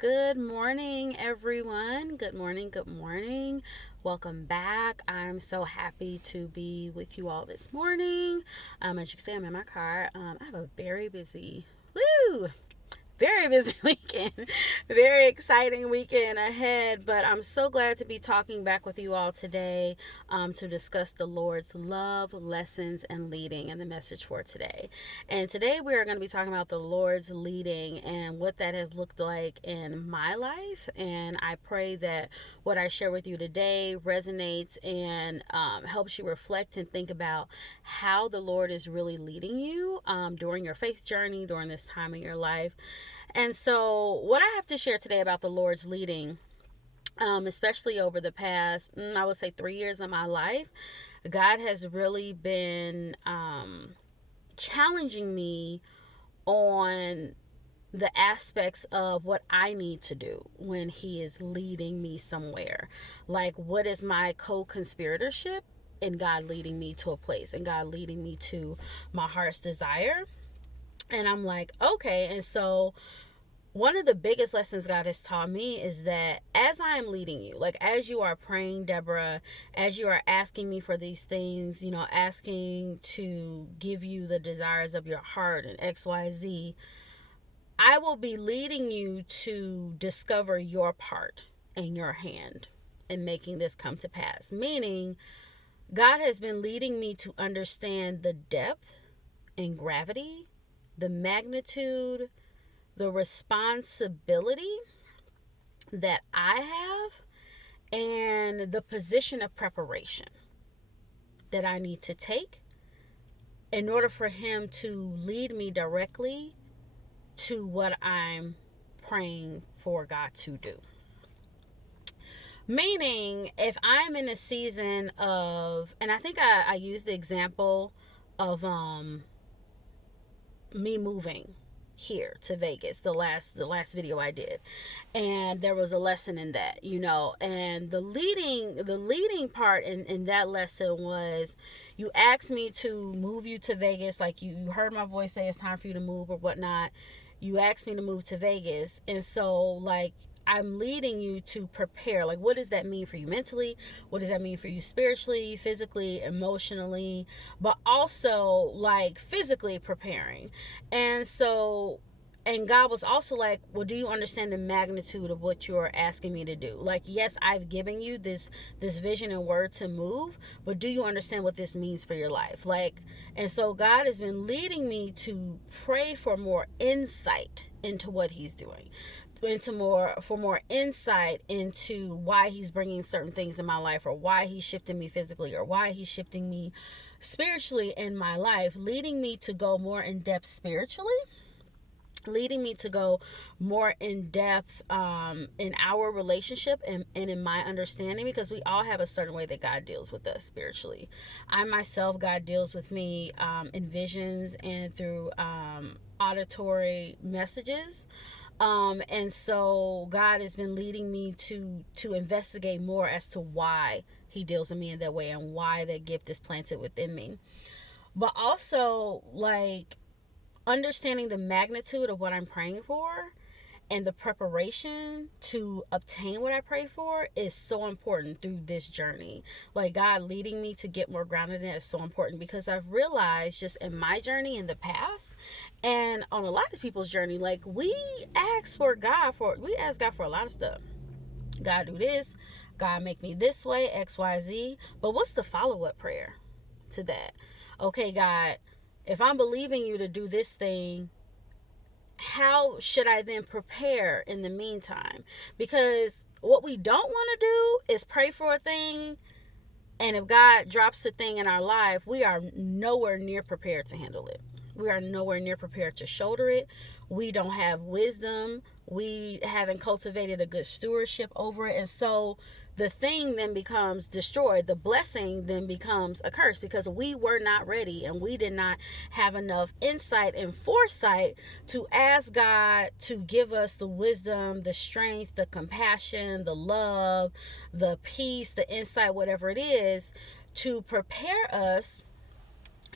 Good morning, everyone. Good morning. Good morning. Welcome back. I'm so happy to be with you all this morning. As you can see, I'm in my car. I have a very busy, very busy weekend. Very exciting weekend ahead, but I'm so glad to be talking back with you all today to discuss the Lord's love, lessons, and leading, and the message for today. And today we are going to be talking about the Lord's leading and what that has looked like in my life. And I pray that what I share with you today resonates and helps you reflect and think about how the Lord is really leading you during your faith journey, during this time in your life. And so, what I have to share today about the Lord's leading, especially over the past, I would say 3 years of my life, God has really been challenging me on the aspects of what I need to do when He is leading me somewhere. Like, what is my co-conspiratorship in God leading me to a place and God leading me to my heart's desire? And I'm like, okay. And so, one of the biggest lessons God has taught me is that as I am leading you, like as you are praying, Deborah, as you are asking me for these things, asking to give you the desires of your heart and XYZ, I will be leading you to discover your part and your hand in making this come to pass. Meaning, God has been leading me to understand the depth and gravity, the magnitude, the responsibility that I have, and the position of preparation that I need to take in order for Him to lead me directly to what I'm praying for God to do. Meaning, if I'm in a season of, and I think I used the example of me moving here to Vegas, the last video I did, and there was a lesson in that, and the leading part in that lesson was, you asked me to move you to Vegas, like you heard my voice say it's time for you to move or whatnot. You asked me to move to Vegas, and so like I'm leading you to prepare. Like, what does that mean for you mentally? What does that mean for you spiritually, physically, emotionally, but also like physically preparing? And so, and God was also like, well, do you understand the magnitude of what you're asking me to do? Like, yes, I've given you this vision and word to move, but do you understand what this means for your life? Like, and so God has been leading me to pray for more insight into what He's doing, more insight into why He's bringing certain things in my life, or why He's shifting me physically, or why He's shifting me spiritually in my life, leading me to go more in depth spiritually, leading me to go more in depth in our relationship and in my understanding, because we all have a certain way that God deals with us spiritually. I myself, God deals with me in visions and through auditory messages. And so God has been leading me to investigate more as to why He deals with me in that way and why that gift is planted within me. But also, like, understanding the magnitude of what I'm praying for and the preparation to obtain what I pray for is so important through this journey. Like, God leading me to get more grounded in it is so important, because I've realized just in my journey in the past and on a lot of people's journey, like, we ask God for a lot of stuff. God, do this. God, make me this way, XYZ. But what's the follow-up prayer to that? Okay, God, if I'm believing you to do this thing, how should I then prepare in the meantime? Because what we don't want to do is pray for a thing, and if God drops the thing in our life, we are nowhere near prepared to handle it. We are nowhere near prepared to shoulder it. We don't have wisdom. We haven't cultivated a good stewardship over it. And so the thing then becomes destroyed. The blessing then becomes a curse, because we were not ready and we did not have enough insight and foresight to ask God to give us the wisdom, the strength, the compassion, the love, the peace, the insight, whatever it is, to prepare us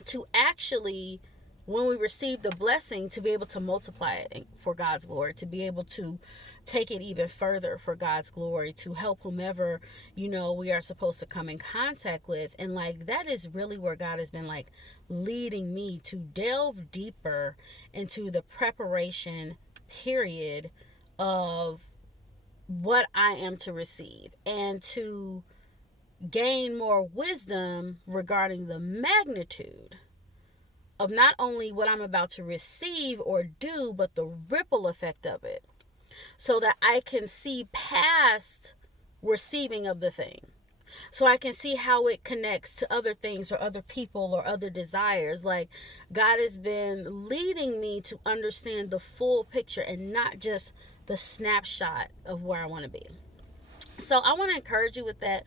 to actually, when we receive the blessing, to be able to multiply it for God's glory, to be able to take it even further for God's glory, to help whomever, we are supposed to come in contact with. And like, that is really where God has been like leading me to delve deeper into the preparation period of what I am to receive, and to gain more wisdom regarding the magnitude of not only what I'm about to receive or do, but the ripple effect of it, so that I can see past receiving of the thing. So I can see how it connects to other things or other people or other desires. Like, God has been leading me to understand the full picture and not just the snapshot of where I want to be. So I want to encourage you with that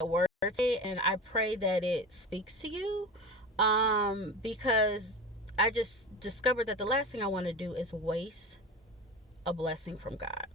word, and I pray that it speaks to you, because I just discovered that the last thing I want to do is waste a blessing from God.